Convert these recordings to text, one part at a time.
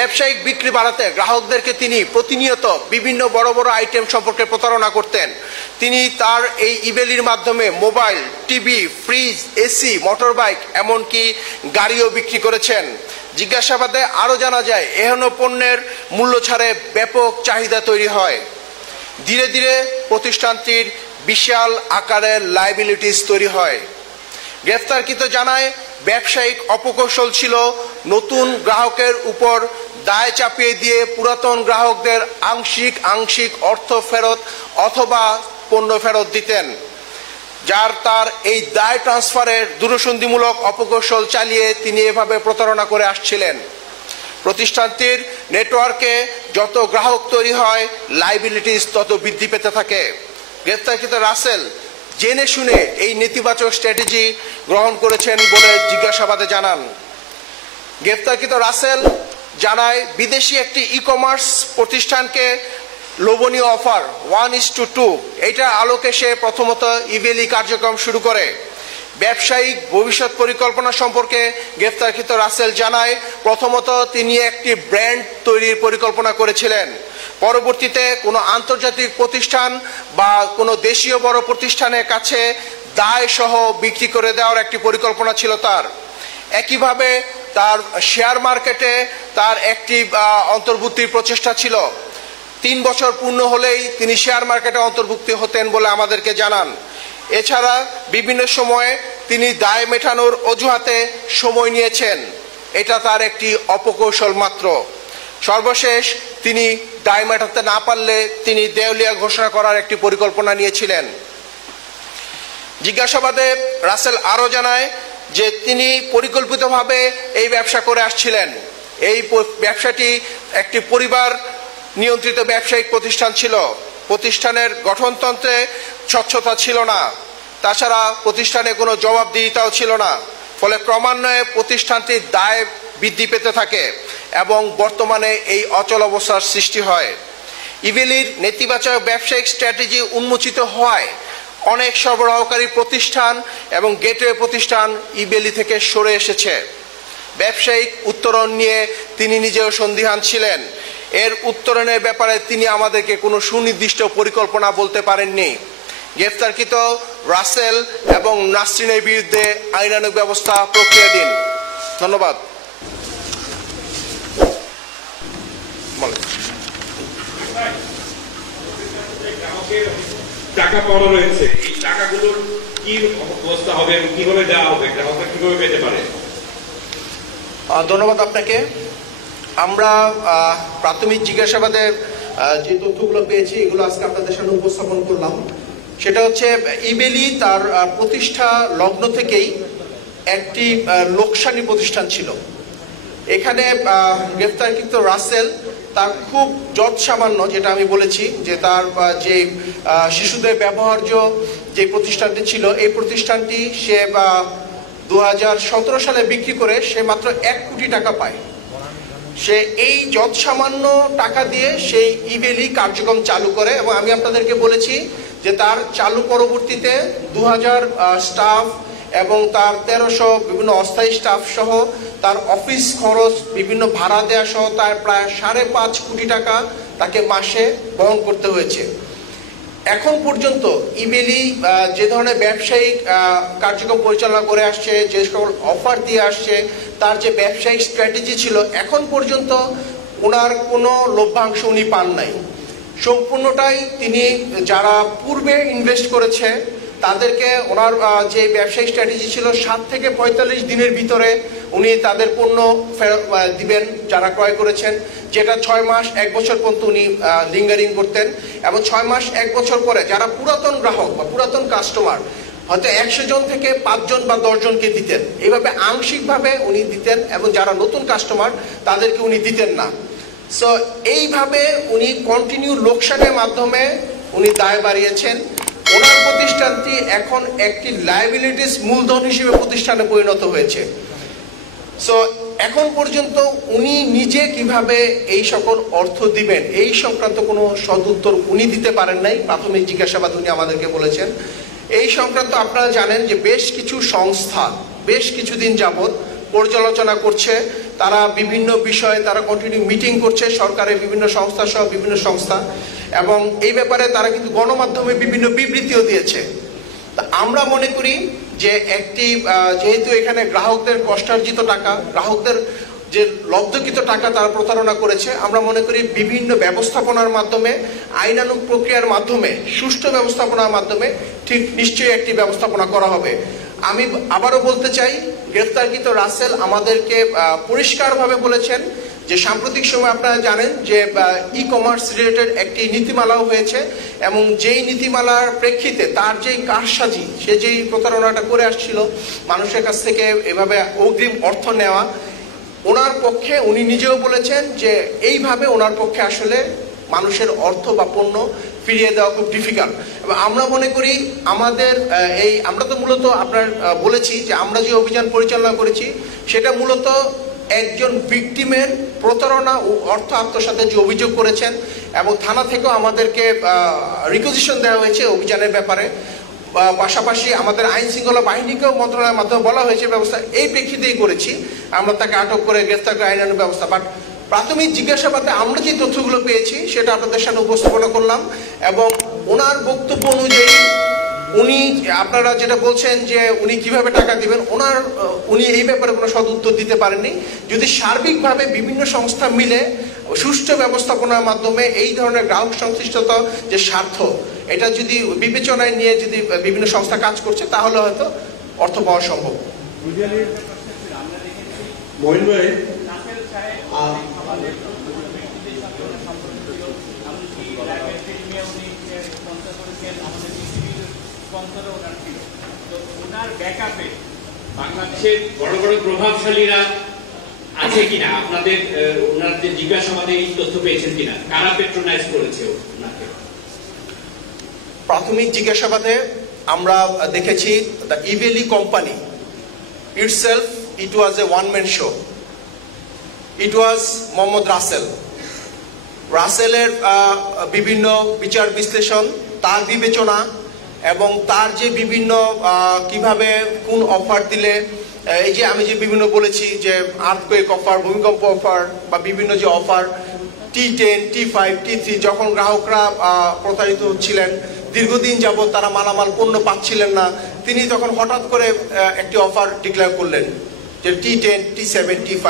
ব্যবসায়িক বিক্রি বাড়াতে গ্রাহকদেরকে তিনি প্রতিনিয়ত বিভিন্ন বড় বড় আইটেম সম্পর্কে প্রতারণা করতেন। তিনি তার এই ইবেলির মাধ্যমে mobile, TV, fridge, AC, motorbike এমনকি গাড়িও বিক্রি করেছেন। জিজ্ঞাসাবাদে আরও জানা যায় এহেন পণ্যের মূল্য ছাড়ে ব্যাপক চাহিদা তৈরি হয়। ধীরে ধীরে প্রতিষ্ঠানটির বিশাল আকারের লায়াবিলিটিস তৈরি হয়। গ্রেফতারকৃত জানায় ব্যবসায়িক অপকৌশল ছিল নতুন গ্রাহকের উপর দায় চাপিয়ে দিয়ে পুরাতন গ্রাহকদের আংশিক অর্থ ফেরত অথবা পণ্য ফেরত দিতেন, যার তার এই দায় ট্রান্সফারের দূরসন্ধিমূলক অপকৌশল চালিয়ে তিনি এভাবে প্রতারণা করে আসছিলেন। প্রতিষ্ঠানটির নেটওয়ার্কে যত গ্রাহক তৈরি হয় লায়াবিলিটিস তত বৃদ্ধি পেতে থাকে। গ্রেফতারকৃত রাসেল জেনে শুনে এই নেতিবাচক স্ট্র্যাটেজি গ্রহণ করেছেন বলে জিজ্ঞাসাবাদে জানান। গ্রেফতারকৃত রাসেল জানায় বিদেশি একটি ই-কমার্স প্রতিষ্ঠানকে লোভনীয় অফার 1:2 এইটা আলোকে সে প্রথমত ইবেলি কার্যক্রম শুরু করে। ব্যবসায়িক ভবিষ্যৎ পরিকল্পনা সম্পর্কে গ্রেফতারকৃত রাসেল জানায় প্রথমত তিনি একটি ব্র্যান্ড তৈরির পরিকল্পনা করেছিলেন। পরবর্তীতে কোনো আন্তর্জাতিক প্রতিষ্ঠান বা কোনো দেশীয় বড় প্রতিষ্ঠানের কাছে দায় সহ বিক্রি করে দেওয়ার একটি পরিকল্পনা ছিল তার। একইভাবে তার শেয়ার মার্কেটে তার একটি অন্তর্ভুক্তির প্রচেষ্টা ছিল। 3 বছর পূর্ণ হলেই তিনি শেয়ার মার্কেটে অন্তর্ভুক্তি হতেন বলে আমাদেরকে জানান। এছাড়া বিভিন্ন সময়ে তিনি দায় মেটানোর অজুহাতে সময় নিয়েছেন, এটা তার একটি অপকৌশল মাত্র। সর্বশেষ তিনি দায় মেটাতে না পারলে তিনি দেউলিয়া ঘোষণা করার একটি পরিকল্পনা নিয়েছিলেন। জিজ্ঞাসাবাদে রাসেল আরও জানায় যে তিনি পরিকল্পিতভাবে এই ব্যবসা করে আসছিলেন। এই ব্যবসাটি একটি পরিবার নিয়ন্ত্রিত ব্যবসায়িক প্রতিষ্ঠান ছিল। প্রতিষ্ঠানের গঠনতন্ত্রে স্বচ্ছতা ছিল না, তাছাড়া প্রতিষ্ঠানে কোনো জবাবদিহিতাও ছিল না। ফলে ক্রমান্বয়ে প্রতিষ্ঠানটির দায় বৃদ্ধি পেতে থাকে এবং বর্তমানে এই অচল অবস্থার সৃষ্টি হয়। ইবেলির নেতিবাচক ব্যবসায়িক স্ট্র্যাটেজি উন্মোচিত হওয়ায় অনেক সরবরাহকারী প্রতিষ্ঠান এবং গেটওয়ে প্রতিষ্ঠান ইবেলি থেকে সরে এসেছে। ব্যবসায়িক উত্তরণ নিয়ে তিনি নিজেও সন্দিহান ছিলেন। এর উত্তরণের ব্যাপারে তিনি আমাদেরকে কোনো সুনির্দিষ্ট পরিকল্পনা বলতে পারেননি। গ্রেফতারকৃত রাসেল এবং নাসরিনের বিরুদ্ধে আইনানুগ ব্যবস্থা প্রক্রিয়াধীন। ধন্যবাদ। টাকা পাওয়া রয়েছে, এই টাকাগুলোর কি অবস্থা হবে, কিভাবে দেওয়া হবে, গ্রাহকরা কিভাবে পেতে পারে? ধন্যবাদ আপনাকে। আমরা প্রাথমিক জিজ্ঞাসাবাদে যে তথ্যগুলো পেয়েছি এগুলো আজকে আপনাদের সামনে উপস্থাপন করলাম। সেটা হচ্ছে ইবেলি তার প্রতিষ্ঠা লগ্ন থেকেই একটি লোকসানি প্রতিষ্ঠান ছিল। এখানে গ্রেফতারকৃত রাসেল তার খুব যৎসামান্য, যেটা আমি বলেছি যে তার যে শিশুদের ব্যবহার্য যে প্রতিষ্ঠানটি ছিল, এই প্রতিষ্ঠানটি সে 2017 সালে বিক্রি করে সে মাত্র 1 কোটি টাকা পায়। সে এই যৎসামান্য টাকা দিয়ে সেই ইবেলি কার্যক্রম চালু করে এবং আমি আপনাদেরকে বলেছি যে তার চালু পরবর্তীতে 2000 স্টাফ এবং তার 1300 বিভিন্ন অস্থায়ী স্টাফ সহ তার অফিস খরচ, বিভিন্ন ভাড়া দেওয়া সহ তার প্রায় 5.5 কোটি টাকা তাকে মাসে বহন করতে হয়েছে। এখন পর্যন্ত ইবেলি যে ধরনের ব্যবসায়িক কার্যক্রম পরিচালনা করে আসছে, যে সকল অফার দিয়ে আসছে, তার যে ব্যবসায়িক স্ট্র্যাটেজি ছিল, এখন পর্যন্ত ওনার কোনো লভ্যাংশ উনি পান নাই। সম্পূর্ণটাই তিনি যারা পূর্বে ইনভেস্ট করেছে তাদেরকে ওনার যে ব্যবসায়িক স্ট্র্যাটেজি ছিল 7 থেকে 45 দিনের ভিতরে উনি তাদের পণ্য ফেরত দিবেন যারা ক্রয় করেছেন, যেটা 6 মাস 1 বছর পর্যন্ত উনি লিঙ্গারিং করতেন এবং 6 মাস 1 বছর পরে যারা পুরাতন গ্রাহক বা পুরাতন কাস্টমার হয়তো 100 জন থেকে 5 জন বা 10 জনকে দিতেন। এইভাবে আংশিকভাবে উনি দিতেন এবং যারা নতুন কাস্টমার তাদেরকে উনি দিতেন না। সো এইভাবে উনি কন্টিনিউ লোকসানের মাধ্যমে উনি দায় বাড়িয়েছেন। ওনার প্রতিষ্ঠানটি এখন একটি লায়াবিলিটিস মূলধন হিসেবে প্রতিষ্ঠানে পরিণত হয়েছে। সো এখন পর্যন্ত উনি নিজে কিভাবে এই সকল অর্থ দিবেন এই সংক্রান্ত কোনো সদুত্তর উনি দিতে পারেন নাই। প্রাথমিক জিজ্ঞাসাবাদ উনি আমাদেরকে বলেছেন। এই সংক্রান্ত আপনারা জানেন যে বেশ কিছু সংস্থা বেশ কিছুদিন যাবৎ পর্যালোচনা করছে, তারা বিভিন্ন বিষয়ে তারা কন্টিনিউ মিটিং করছে সরকারের বিভিন্ন সংস্থা সহ বিভিন্ন সংস্থা, এবং এই ব্যাপারে তারা কিন্তু গণমাধ্যমে বিভিন্ন বিবৃতিও দিয়েছে। তা আমরা মনে করি যে একটি যেহেতু এখানে গ্রাহকদের কষ্টার্জিত টাকা, গ্রাহকদের যে লব্ধকৃত টাকা তারা প্রতারণা করেছে, আমরা মনে করি বিভিন্ন ব্যবস্থাপনার মাধ্যমে, আইনানুগ প্রক্রিয়ার মাধ্যমে, সুষ্ঠু ব্যবস্থাপনার মাধ্যমে ঠিক নিশ্চয়ই একটি ব্যবস্থাপনা করা হবে। আমি আবারও বলতে চাই, গ্রেফতারকৃত রাসেল আমাদেরকে পরিষ্কারভাবে বলেছেন যে সাম্প্রতিক সময় আপনারা জানেন যে ই কমার্স রিলেটেড একটি নীতিমালাও হয়েছে, এবং যেই নীতিমালার প্রেক্ষিতে তার যেই কারসাজি, সে যেই প্রতারণাটা করে আসছিল মানুষের কাছ থেকে এভাবে অগ্রিম অর্থ নেওয়া, ওনার পক্ষে উনি নিজেও বলেছেন যে এইভাবে ওনার পক্ষে আসলে মানুষের অর্থ বা পণ্য ফিরিয়ে দেওয়া খুব ডিফিকাল্ট। এবং আমরা মনে করি আমাদের আমরা তো মূলত আপনার বলেছি যে আমরা যে অভিযান পরিচালনা করেছি সেটা মূলত একজন ভিকটিমের প্রতারণা ও অর্থ আত্মসাতের যে অভিযোগ করেছেন, এবং থানা থেকেও আমাদেরকে রিকুইজিশন দেওয়া হয়েছে অভিযানের ব্যাপারে, পাশাপাশি আমাদের আইন শৃঙ্খলা বাহিনীকেও মন্ত্রণালয়ের মাধ্যমে বলা হয়েছে ব্যবস্থা, এই প্রেক্ষিতেই করেছি আমরা তাকে আটক করে গ্রেফতার করে আইনানুগ ব্যবস্থা। বাট প্রাথমিক জিজ্ঞাসাবাদে আমরা যে তথ্যগুলো পেয়েছি সেটা আপনাদের সামনে উপস্থাপনা করলাম, এবং ওনার বক্তব্য অনুযায়ী উনি, আপনারা যেটা বলছেন যে উনি কিভাবে টাকা দিবেন, উনি এই ব্যাপারে কোনো সদ উত্তর দিতে পারেননি। যদি সার্বিকভাবে বিভিন্ন সংস্থা মিলে সুষ্ঠু ব্যবস্থাপনার মাধ্যমে এই ধরনের গ্রাহক সংশ্লিষ্টতা যে স্বার্থ, এটা যদি বিবেচনায় নিয়ে যদি বিভিন্ন সংস্থা কাজ করছে তাহলে হয়তো অর্থ পাওয়া সম্ভব। বাংলাদেশের বড় বড় প্রভাবশালীরা আছে কিনা, আপনাদের ওনার যে জিজ্ঞাসাবাদে এই তথ্য পেয়েছেন কিনা, কারা পেট্রোনাইজ করেছে ওনাকে? প্রাথমিক জিজ্ঞাসাবাদে আমরা দেখেছি the ইভেলি company itself, it was a one-man show. It was Mohammad রাসেলের বিভিন্ন বিচার বিশ্লেষণ, তার বিবেচনা, এবং তার যে বিভিন্ন কিভাবে কোন অফার দিলে, এই যে আমি যে বিভিন্ন বলেছি যে আর্থকুয়েক অফার, ভূমিকম্প অফার, বা বিভিন্ন যে অফার T10, T5, T3, যখন গ্রাহকরা প্রতারিত হচ্ছিলেন, দীর্ঘদিন যাবত তারা মালামাল পণ্য পাচ্ছিলেন না, তিনি তখন হঠাৎ করে একটি অফার ডিক্লেয়ার করলেন যে T10, T7, T5।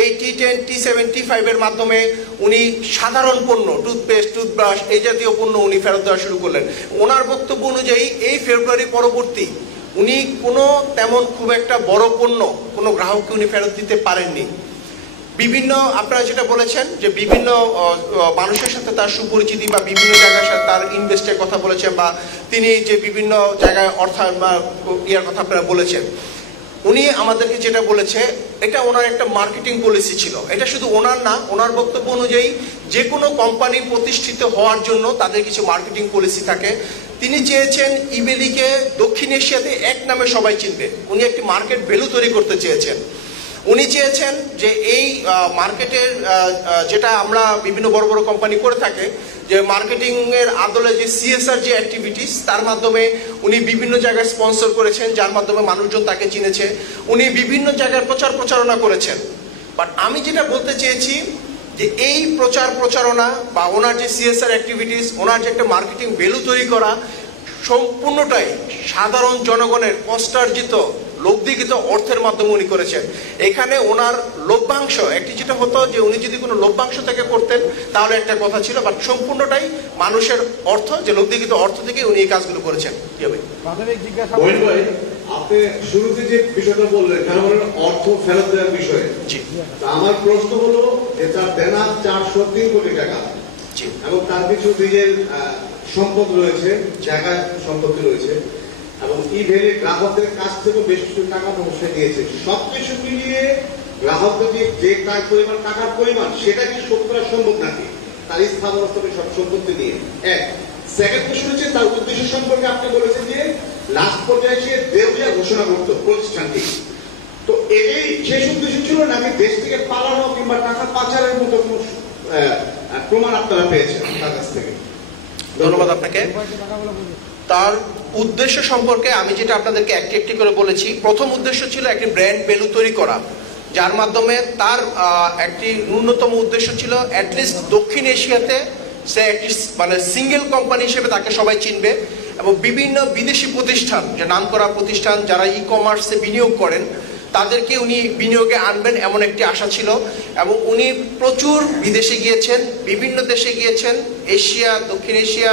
এই T10, T7, T5 এর মাধ্যমে উনি সাধারণ পণ্য, টুথপেস্ট, টুথব্রাশ, এই জাতীয় পণ্য উনি ফেরত দেওয়া শুরু করলেন। ওনার বক্তব্য অনুযায়ী এই ফেব্রুয়ারি পরবর্তী উনি কোনো তেমন খুব একটা বড় পণ্য কোনো গ্রাহককে উনি ফেরত দিতে পারেননি। বিভিন্ন, আপনারা যেটা বলেছেন যে বিভিন্ন মানুষের সাথে তার সুপরিচিতি বা বিভিন্ন জায়গার সাথে তার ইনভেস্টের কথা বলেছেন, বা তিনি যে বিভিন্ন জায়গায় অর্থায়ন বা ইয়ার কথা আপনারা বলেছেন, উনি আমাদেরকে যেটা বলেছে এটা ওনার একটা মার্কেটিং পলিসি ছিল। এটা শুধু ওনার না, ওনার বক্তব্য অনুযায়ী যে কোনো কোম্পানি প্রতিষ্ঠিত হওয়ার জন্য তাদের কিছু মার্কেটিং পলিসি থাকে। তিনি চেয়েছেন ইবেলিকে দক্ষিণ এশিয়াতে এক নামে সবাই চিনবে। উনি একটি মার্কেট ভ্যালু তৈরি করতে চেয়েছেন। উনি চেয়েছেন যে এই মার্কেটের যেটা আমরা বিভিন্ন বড় বড় কোম্পানি করে থাকে, যে মার্কেটিং এর আদলে যে CSR যে অ্যাক্টিভিটিস, তার মাধ্যমে উনি বিভিন্ন জায়গায় স্পন্সর করেছেন, যার মাধ্যমে মানুষজন তাকে চিনেছে। উনি বিভিন্ন জায়গায় প্রচারণা করেছেন। বাট আমি যেটা বলতে চেয়েছি যে এই প্রচারণা বা ওনার যে CSR অ্যাক্টিভিটিস, ওনার যে একটা মার্কেটিং ভ্যালু তৈরি করা, সম্পূর্ণটাই সাধারণ জনগণের কষ্টার্জিত লব্ধিকৃত অর্থের মাধ্যমে উনি করেছেন। এখানে ওনার লভ্যাংশ একটি যেটা হতো যে উনি যদি কোনো লভ্যাংশ থেকে করতেন তাহলে একটা কথা ছিল, বাট সম্পূর্ণটাই মানুষের অর্থ, যে লব্ধিকৃত অর্থ থেকে উনি এই কাজগুলো করেছেন। আপনি শুরুতে যে বিষয়টা বললেন, অর্থ ফেরত দেওয়ার বিষয়ে, আমার প্রশ্ন হলো যে তার দেনা 403 কোটি টাকা, এবং তার কিছু নিজের সম্পদ রয়েছে, জায়গা সম্পত্তি রয়েছে, এবং ইভেলি গ্রাহকদের কাছ থেকে বেশ কিছু টাকা পয়সা দিয়েছে। সবকিছু মিলিয়ে গ্রাহকদের যে পরিমাণ টাকার পরিমাণ, সেটা কি শোধ করা সম্ভব নাকি তার স্থাবর সব সম্পত্তি নিয়ে? এক। সেকেন্ড কোশ্চেন হচ্ছে তার উদ্দেশ্য সম্পর্কে আপনি বলেছেন যে লাস্ট পর্যায়ে সে দেউলিয়া ঘোষণা করতো প্রতিষ্ঠানটি। তো এই শেষ উদ্দেশ্য ছিল নাকি দেশ থেকে পালানো কিংবা টাকা পাচারের মতো কোনো প্রমাণ আপনারা পেয়েছেন তার কাছ থেকে? ধন্যবাদ আপনাকে। তার উদ্দেশ্য সম্পর্কে আমি যেটা আপনাদেরকে একটি একটি করে বলেছি, প্রথম উদ্দেশ্য ছিল একটি ব্র্যান্ড ভ্যালু তৈরি করা, যার মাধ্যমে তার একটি ন্যূনতম উদ্দেশ্য ছিল অ্যাটলিস্ট দক্ষিণ এশিয়াতে সে একটি মানে সিঙ্গেল কোম্পানি হিসেবে তাকে সবাই চিনবে, এবং বিভিন্ন বিদেশি প্রতিষ্ঠান, যে নামকরা প্রতিষ্ঠান যারা ই কমার্সে বিনিয়োগ করেন তাদেরকে উনি বিনিয়োগে আনবেন এমন একটি আশা ছিল। এবং উনি প্রচুর বিদেশে গিয়েছেন, বিভিন্ন দেশে গিয়েছেন, এশিয়া, দক্ষিণ এশিয়া,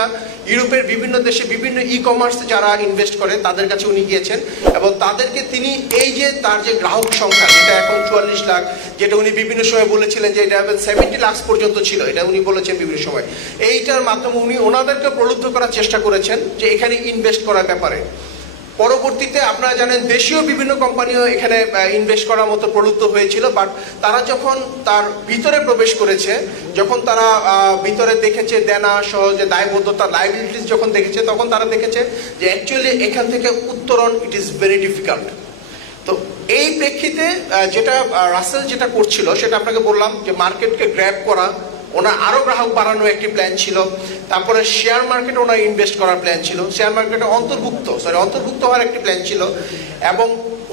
ইউরোপের বিভিন্ন দেশে বিভিন্ন ই কমার্সে যারা ইনভেস্ট করে তাদের কাছে উনি গিয়েছেন, এবং তাদেরকে তিনি এই যে তার যে গ্রাহক সংখ্যা যেটা এখন 44 লাখ, যেটা উনি বিভিন্ন সময় বলেছিলেন যে এটা 70 লাখ পর্যন্ত ছিল, এটা উনি বলেছেন বিভিন্ন সময়, এইটার মাধ্যমে উনি ওনাদেরকে প্রলুব্ধ করার চেষ্টা করেছেন যে এখানে ইনভেস্ট করার ব্যাপারে। পরবর্তীতে আপনারা জানেন দেশীয় বিভিন্ন কোম্পানিও এখানে ইনভেস্ট করার মতো প্রলুব্ধ হয়েছিল, বাট তারা যখন তার ভিতরে প্রবেশ করেছে, যখন তারা ভিতরে দেখেছে দেনা সহ যে দায়বদ্ধতা লাইবিলিটিস যখন দেখেছে, তখন তারা দেখেছে যে অ্যাকচুয়ালি এখান থেকে উত্তরণ ইট ইজ ভেরি ডিফিকাল্ট। তো এই প্রেক্ষিতে যেটা রাসেল যেটা করছিল সেটা আপনাকে বললাম যে মার্কেটকে গ্র্যাব করা, ওনার আরো গ্রাহক বাড়ানোর একটি প্ল্যান ছিল, তারপরে শেয়ার মার্কেটে ওনার ইনভেস্ট করার প্ল্যান ছিল, শেয়ার মার্কেটে অন্তর্ভুক্ত হওয়ার একটি প্ল্যান ছিল। এবং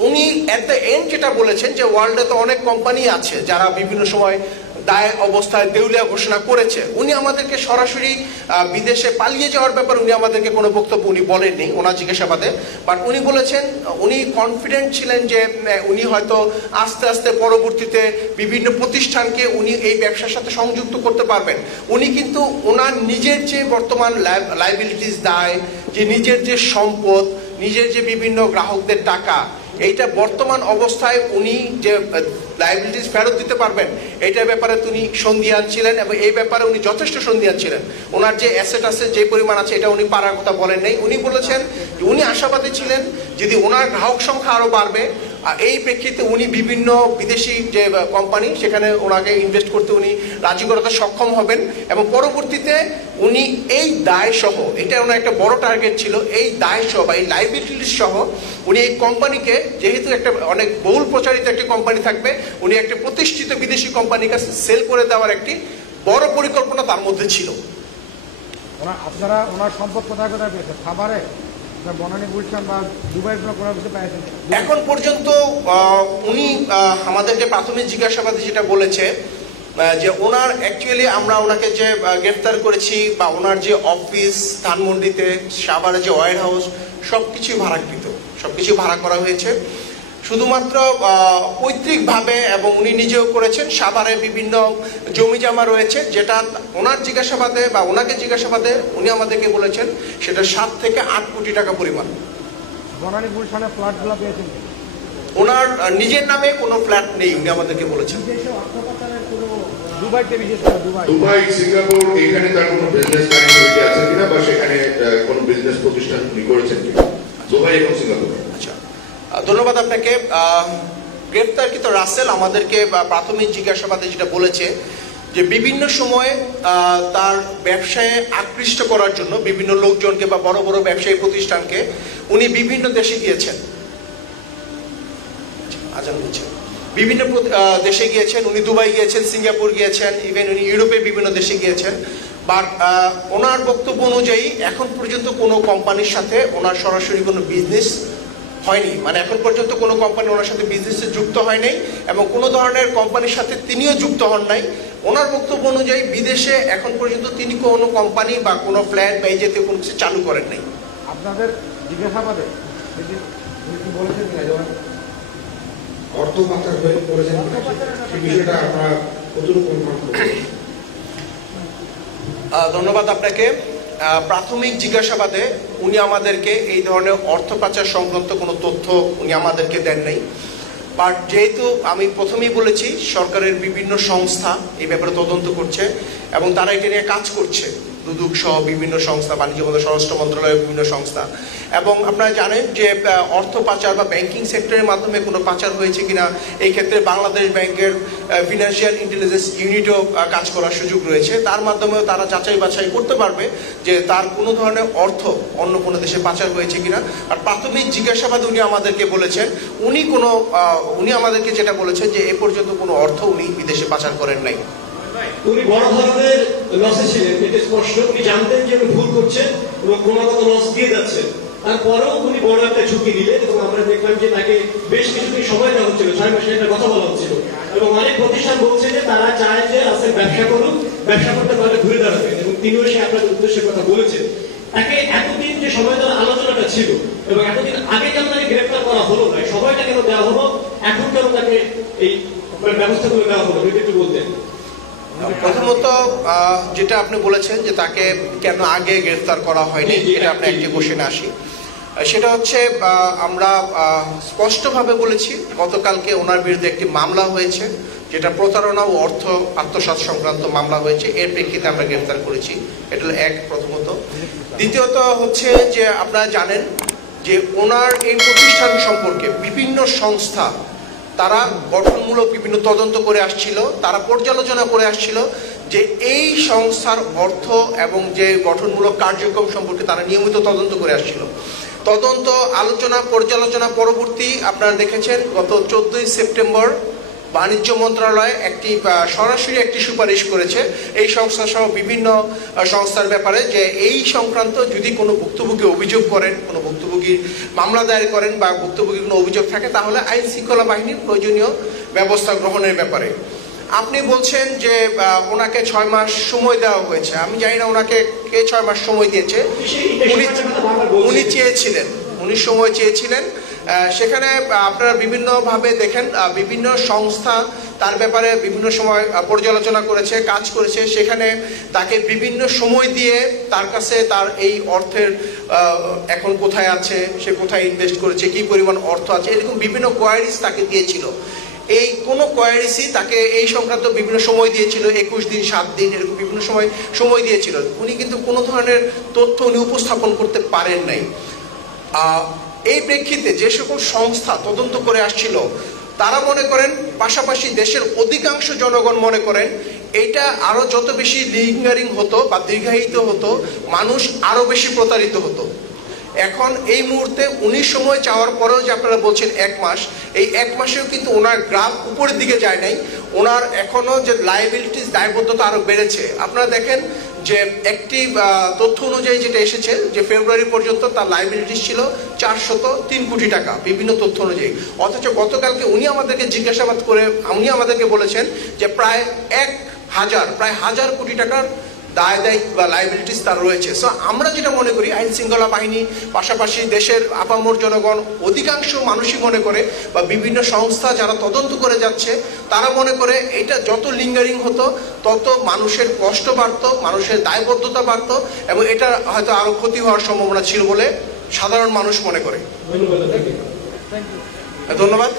উনি অ্যাট দ্য এন্ড যেটা বলেছেন যে ওয়ার্ল্ডে তো অনেক কোম্পানি আছে যারা বিভিন্ন সময় দায় অবস্থায় দেউলিয়া ঘোষণা করেছে, উনি আমাদেরকে সরাসরি বিদেশে পালিয়ে যাওয়ার ব্যাপারে উনি আমাদেরকে কোনো বক্তব্য উনি বলেননি ওনার জিজ্ঞাসাবাদে, বাট উনি বলেছেন উনি কনফিডেন্ট ছিলেন যে উনি হয়তো আস্তে আস্তে পরবর্তীতে বিভিন্ন প্রতিষ্ঠানকে উনি এই ব্যবসার সাথে সংযুক্ত করতে পারবেন। উনি কিন্তু ওনার নিজের যে বর্তমান লাইবিলিটিস দায়, যে নিজের যে সম্পদ, নিজের যে বিভিন্ন গ্রাহকদের টাকা, এইটা বর্তমান অবস্থায় উনি যে লাইবিলিটিস ফেরত দিতে পারবেন এইটার ব্যাপারে তিনি সন্দিহান ছিলেন, এবং এই ব্যাপারে উনি যথেষ্ট সন্দিহান ছিলেন। ওনার যে অ্যাসেট আছে, যে পরিমাণ আছে, এটা উনি পারার কথা বলেন নাই। উনি বলেছেন যে উনি আশাবাদী ছিলেন যদি ওনার গ্রাহক সংখ্যা আরো বাড়বে, এই প্রেক্ষিতে উনি বিভিন্ন বিদেশি যে কোম্পানি সেখানে ওনাকে ইনভেস্ট করতে উনি রাজি করাতে সক্ষম হবেন, এবং পরবর্তীতে উনি এই দায় সহ, এটা ওনার একটা বড় টার্গেট ছিল, এই দায় সহ বা এই লাইবিলিটিস সহ উনি এই কোম্পানিকে, যেহেতু একটা অনেক বহুল প্রচারিত একটি কোম্পানি থাকবে, উনি একটা প্রতিষ্ঠিত বিদেশি কোম্পানির কাছে সেল করে দেওয়ার একটি বড় পরিকল্পনা তার মধ্যে ছিল। আপনারা ওনার সম্পদ কোথায় কোথায় পেয়েছেন? খাবারে, বনানী, গুলশান বা দুবাইয়ের কোনো কিছু পেয়েছেন? এখন পর্যন্ত উনি আমাদেরকে প্রাথমিক জিজ্ঞাসাবাদে যেটা বলেছে যে ওনার অ্যাকচুয়ালি আমরা ওনাকে যে গ্রেফতার করেছি বা ওনার যে অফিস ধানমন্ডিতে, সাভারে যে ওয়ার হাউস, সবকিছু ভাড়াকৃত, সবকিছু ভাড়া করা হয়েছে। শুধুমাত্র পৈতৃকভাবে, এবং উনি নিজেও করেছেন, সাভারে বিভিন্ন জমি জমা রয়েছে, যেটা ওনার জিজ্ঞাসাবাদে বা ওনাকে জিজ্ঞাসাবাদে উনি আমাদেরকে বলেছেন সেটা 7 থেকে 8 কোটি টাকা পরিমাণ। বনানী, গুলশানে ফ্ল্যাটগুলো পেয়েছেন? ওনার নিজের নামে কোনো ফ্ল্যাট নেই, উনি আমাদেরকে বলেছেন। দুবাইতে, বিশেষ করে দুবাই, সিঙ্গাপুর, এখানে তার কোনো বিজনেস কানেক্টিভিটি আছে কিনা, বা সেখানে কোনো বিজনেস প্রতিষ্ঠান উনি করেছেন কিনা, দুবাই এবং সিঙ্গাপুরে? আচ্ছা, ধন্যবাদ আপনাকে। গ্রেপ্তারকৃত রাসেল আমাদেরকে প্রাথমিক জিজ্ঞাসাবাদে যেটা বলেছে যে বিভিন্ন সময়ে তার ব্যবসায় আকৃষ্ট করার জন্য বিভিন্ন লোকজনকে বা বড় বড় ব্যবসায়ী প্রতিষ্ঠানকে উনি বিভিন্ন দেশে গিয়েছেন, বিভিন্ন দেশে গিয়েছেন। উনি দুবাই গিয়েছেন, সিঙ্গাপুর গিয়েছেন, ইভেন উনি ইউরোপের বিভিন্ন দেশে গিয়েছেন। বাট ওনার বক্তব্য অনুযায়ী এখন পর্যন্ত কোনো কোম্পানির সাথে ওনার সরাসরি কোনো বিজনেস হয়নি, মানে এখন পর্যন্ত কোনো কোম্পানি ওনার সাথে বিজনেসে যুক্ত হয় নাই, এবং কোনো ধরনের কোম্পানির সাথে তিনিও যুক্ত হন নাই। ওনার বক্তব্য অনুযায়ী বিদেশে এখন পর্যন্ত তিনি কোনো কোম্পানি বা কোনো ফ্ল্যাট বা এই জাতীয় কোনো কিছু চালু করেন নাই। আপনাদের জিজ্ঞাসাবাদে বলেছেন অর্থ পাচার হয়ে করেছেন সেই বিষয়টা আপনারা কতটুকু অনুমান করছেন? ধন্যবাদ আপনাকে। প্রাথমিক জিজ্ঞাসাবাদে উনি আমাদেরকে এই ধরনের অর্থ পাচার সংক্রান্ত কোনো তথ্য উনি আমাদেরকে দেন নাই। বাট যেহেতু আমি প্রথমেই বলেছি সরকারের বিভিন্ন সংস্থা এই ব্যাপারে তদন্ত করছে এবং তারা এটা নিয়ে কাজ করছে, দুদক সহ বিভিন্ন সংস্থা, বাণিজ্য মন্ত্রণালয়, স্বরাষ্ট্র মন্ত্রণালয়ের বিভিন্ন সংস্থা। এবং আপনারা জানেন যে অর্থ পাচার বা ব্যাংকিং সেক্টরের মাধ্যমে কোনো পাচার হয়েছে কিনা এই ক্ষেত্রে বাংলাদেশ ব্যাংকের ফিনান্সিয়াল ইন্টেলিজেন্স ইউনিটও কাজ করার সুযোগ রয়েছে। তার মাধ্যমেও তারা যাচাই বাছাই করতে পারবে যে তার কোনো ধরনের অর্থ অন্য কোনো দেশে পাচার হয়েছে কিনা। আর প্রাথমিক জিজ্ঞাসাবাদে উনি আমাদেরকে বলেছেন উনি আমাদেরকে যেটা বলেছেন যে এ পর্যন্ত কোনো অর্থ উনি বিদেশে পাচার করেন নাই। উনি বড় ধরনের লসে ছিলেন, এটা স্পষ্ট। উনি জানতেন যে উনি ভুল করছেন এবং ক্রমাগত লস দিয়ে যাচ্ছেন, তারপরেও উনি বড় একটা ঝুঁকি নিলেন এবং আমরা দেখলাম যে তাকে বেশ কিছুদিন সময় দেওয়া হচ্ছিল, 6 মাসের একটা কথা বলা হচ্ছিল এবং অনেক প্রতিষ্ঠান বলছে যে তারা চায় যে রাসেল ব্যবসা করুক, ব্যবসা করতে পারলে ঘুরে দাঁড়াবে এবং তিনিও সে আপনাদের উদ্দেশ্যের কথা বলেছেন। তাকে এতদিন যে সময় দেওয়ার আলোচনাটা ছিল এবং এতদিন আগে কেন তাকে গ্রেফতার করা হলো না, সময়টা কেন দেওয়া হলো, এখন কেন তাকে এই ব্যবস্থাগুলো দেওয়া হলো, যদি একটু বলতেন। প্রথমত যেটা আপনি বলেছেন যে তাকে কেন আগে গ্রেফতার করা হয়নি, এটা আপনি একটি কোশ্চেনে আসি। সেটা হচ্ছে আমরা স্পষ্টভাবে বলেছি গতকালকে ওনার বিরুদ্ধে একটি মামলা হয়েছে, যেটা প্রতারণা ও অর্থ আত্মসাৎ সংক্রান্ত মামলা হয়েছে, এর প্রেক্ষিতে আমরা গ্রেফতার করেছি। এটা হলো এক, প্রথমত। দ্বিতীয়ত হচ্ছে যে আপনারা জানেন যে ওনার এই প্রতিষ্ঠান সম্পর্কে বিভিন্ন সংস্থা তারা গঠনমূলক বিভিন্ন তদন্ত করে আসছিল, তারা পর্যালোচনা করে আসছিল যে এই সংস্থার অর্থ এবং যে গঠনমূলক কার্যক্রম সম্পর্কে তারা নিয়মিত তদন্ত করে আসছিল। তদন্ত আলোচনা পর্যালোচনা পরবর্তী আপনারা দেখেছেন গত 14ই সেপ্টেম্বর বাণিজ্য মন্ত্রণালয় সরাসরি একটি সুপারিশ করেছে এই সংস্থা সহ বিভিন্ন সংস্থার ব্যাপারে, যে এই সংক্রান্ত যদি কোনো ভুক্তভোগী অভিযোগ করেন, কোনো ভুক্তভোগী মামলা দায়ের করেন বা ভুক্তভোগীর কোনো অভিযোগ থাকে, তাহলে আইন শৃঙ্খলা বাহিনীর প্রয়োজনীয় ব্যবস্থা গ্রহণের ব্যাপারে। আপনি বলছেন যে ওনাকে 6 মাস সময় দেওয়া হয়েছে। আমি জানি না ওনাকে কে 6 মাস সময় দিয়েছে। উনি চেয়েছিলেন, উনি সময় চেয়েছিলেন। সেখানে আপনারা বিভিন্নভাবে দেখেন বিভিন্ন সংস্থা তার ব্যাপারে বিভিন্ন সময় পর্যালোচনা করেছে, কাজ করেছে। সেখানে তাকে বিভিন্ন সময় দিয়ে তার কাছে তার এই অর্থের এখন কোথায় আছে, সে কোথায় ইনভেস্ট করেছে, কি পরিমাণ অর্থ আছে, এরকম বিভিন্ন কোয়ারিজ তাকে দিয়েছিল। এই কোনো কোয়ারিজই তাকে এই সংক্রান্ত বিভিন্ন সময় দিয়েছিল, 21 দিন, 7 দিন, এরকম বিভিন্ন সময় দিয়েছিল। উনি কিন্তু কোনো ধরনের তথ্য উনি উপস্থাপন করতে পারেন নাই। এই প্রেক্ষিতে যে সকল সংস্থা তদন্ত করে আসছিল তারা মনে করেন, পাশাপাশি দেশের অধিকাংশ জনগণ মনে করেন এটা আরো যত বেশি লিঙ্গারিং হতো বা দীর্ঘায়িত হতো, মানুষ আরো বেশি প্রতারিত হতো। এখন এই মুহূর্তে উনি সময় চাওয়ার পরেও যে আপনারা বলছেন 1 মাস, এই 1 মাসেও কিন্তু ওনার গ্রাফ উপরের দিকে যায় নাই। ওনার এখনো যে লায়াবিলিটিস, দায়বদ্ধতা আরো বেড়েছে। আপনারা দেখেন যে একটি তথ্য অনুযায়ী যেটা এসেছে যে ফেব্রুয়ারি পর্যন্ত তার লায়াবিলিটিস ছিল 403 কোটি টাকা বিভিন্ন তথ্য অনুযায়ী। অথচ গতকালকে উনি আমাদেরকে জিজ্ঞাসাবাদ করে উনি আমাদেরকে বলেছেন যে প্রায় 1000 কোটি টাকার দায় বা লায়াবিলিটিস তার রয়েছে। সো আমরা যেটা মনে করি, আইন শৃঙ্খলা বাহিনী পাশাপাশি দেশের আপামর জনগণ, অধিকাংশ মানুষই মনে করে বা বিভিন্ন সংস্থা যারা তদন্ত করে যাচ্ছে তারা মনে করে এটা যত লিঙ্গারিং হতো তত মানুষের কষ্ট বাড়তো, মানুষের দায়বদ্ধতা বাড়তো এবং এটা হয়তো আরো ক্ষতি হওয়ার সম্ভাবনা ছিল বলে সাধারণ মানুষ মনে করে। ধন্যবাদ।